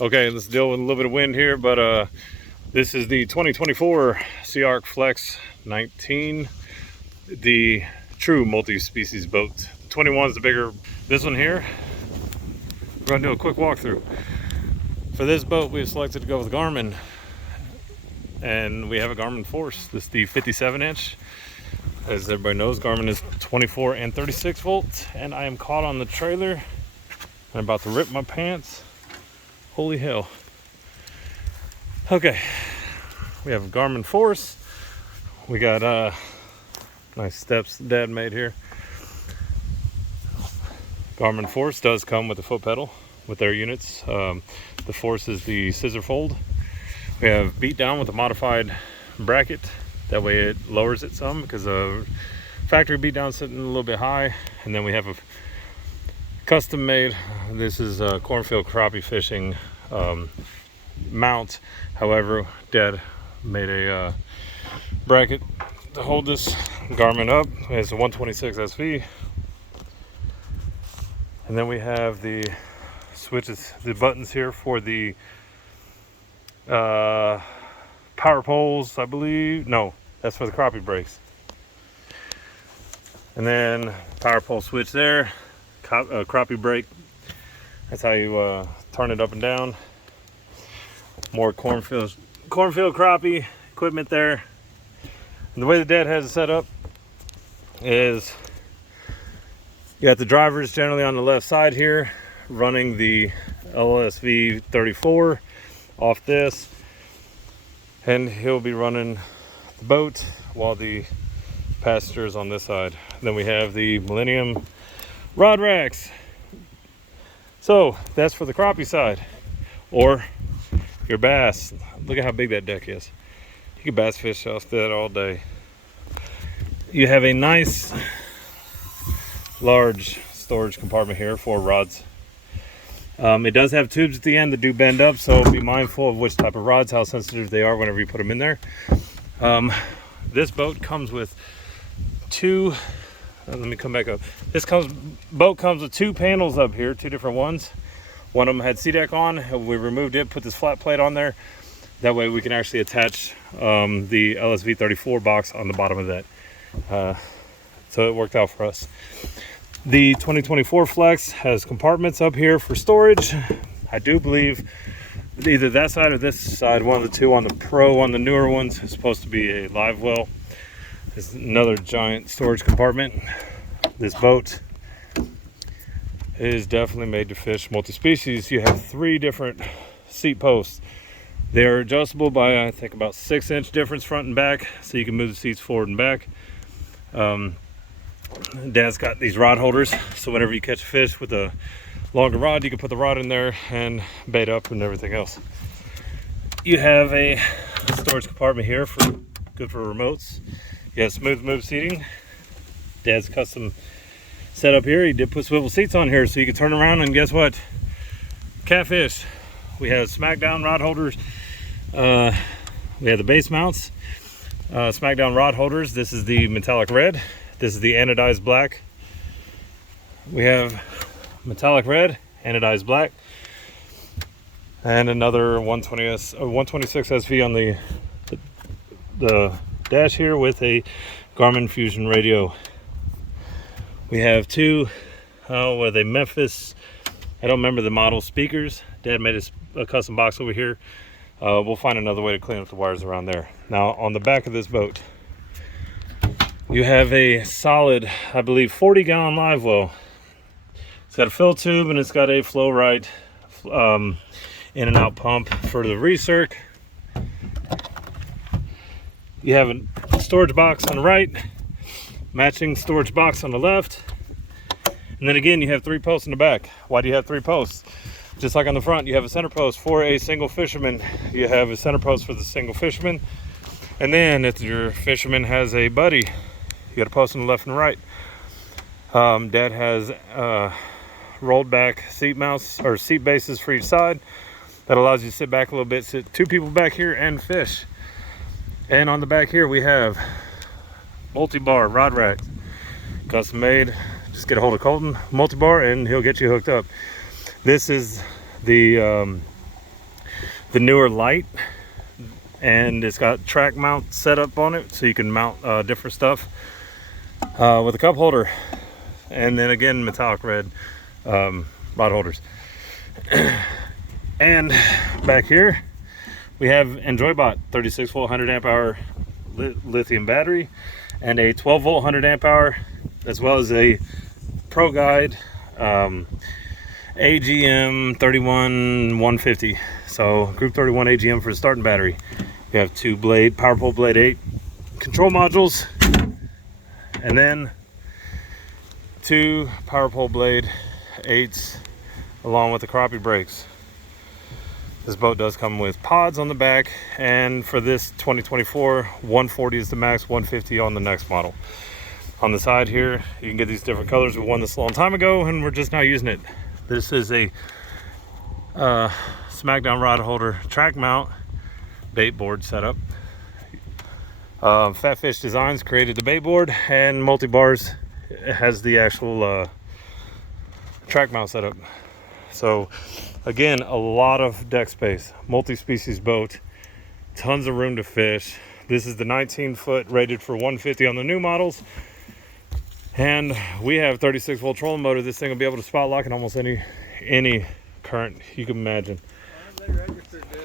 Okay, let's deal with a little bit of wind here, but this is the 2024 SeaArk Flex 19, the true multi-species boat. 21 is the bigger. This one here, we're gonna do a quick walkthrough. For this boat, we've selected to go with Garmin, and we have a Garmin Force. This is the 57-inch. As everybody knows, Garmin is 24 and 36 volts, and I am caught on the trailer. I'm about to rip my pants. Holy hell. Okay, we have a Garmin Force. We got nice steps Dad made here. Garmin Force does come with a foot pedal with their units. The Force is the scissor fold. We have beat down with a modified bracket. That way it lowers it some because the factory beat down sitting a little bit high. And then we have a custom made, this is a cornfield crappie fishing mount. However, Dad made a bracket to hold this Garmin up. It's a 126 SV. And then we have the switches, the buttons here for the power poles, I believe. No, that's for the crappie brakes. And then power pole switch there, crappie brake. That's how you turn it up and down. More cornfield crappie equipment there. And the way the Dad has it set up is you got the drivers generally on the left side here, running the LSV 34 off this, and he'll be running the boat while the passengers on this side. Then we have the Millennium rod racks. So that's for the crappie side, or your bass. Look at how big that deck is. You can bass fish off that all day. You have a nice large storage compartment here for rods. It does have tubes at the end that do bend up, so be mindful of which type of rods, how sensitive they are whenever you put them in there. This boat comes with two, let me come back up. Boat comes with two panels up here, two different ones. One of them had SeaArk on. We removed it, put this flat plate on there. That way we can actually attach the LSV 34 box on the bottom of that. So it worked out for us. The 2024 Flex has compartments up here for storage. I do believe either that side or this side, one of the two on the Pro, on the newer ones, is supposed to be a live well. There's another giant storage compartment. This boat is definitely made to fish multi-species. You have three different seat posts. They're adjustable by, I think, about 6-inch difference front and back, so you can move the seats forward and back. Dad's got these rod holders, so whenever you catch a fish with a longer rod, you can put the rod in there and bait up and everything else. You have a storage compartment here for good for remotes. You have smooth move seating. Dad's custom setup here. He did put swivel seats on here so you can turn around and guess what? Catfish. We have smackdown rod holders. We have the base mounts. Smackdown rod holders. This is the metallic red. This is the anodized black. We have metallic red, anodized black, and another 126 SV on the dash here with a Garmin Fusion radio. We have two, were they Memphis? I don't remember the model speakers. Dad made a custom box over here. We'll find another way to clean up the wires around there. Now on the back of this boat, you have a solid, I believe, 40-gallon live well. It's got a fill tube and it's got a flow right in and out pump for the recirc. You have a storage box on the right, matching storage box on the left, and then again you have three posts in the back. Why do you have three posts? Just like on the front, you have a center post for a single fisherman. You have a center post for the single fisherman, and then if your fisherman has a buddy, you got a post on the left and right. Dad has rolled back seat mounts or seat bases for each side. That allows you to sit back a little bit, sit two people back here and fish. And on the back here we have MulTbar Rod racks, custom made. Just get a hold of Colton MulTbar and he'll get you hooked up. This is the the newer light, and it's got track mount set up on it, so you can mount different stuff with a cup holder, and then again metallic red rod holders. And back here we have EnjoyBot 36 volt 100 amp hour lithium battery and a 12 volt 100 amp hour, as well as a Pro Guide AGM 31 150. So group 31 AGM for the starting battery. We have 2 blade PowerPole Blade 8 control modules, and then 2 PowerPole Blade 8s along with the Crappie brakes. This boat does come with pods on the back, and for this 2024, 140 is the max, 150 on the next model. On the side here, you can get these different colors. We won this a long time ago, and we're just now using it. This is a Smackdown rod holder track mount bait board setup. Fat Fish Designs created the bait board, and MulTbars has the actual track mount setup. So again, a lot of deck space, multi-species boat, tons of room to fish. This is the 19-foot rated for 150 on the new models, and we have 36 volt trolling motor. This thing will be able to spot lock in almost any current you can imagine. They registered this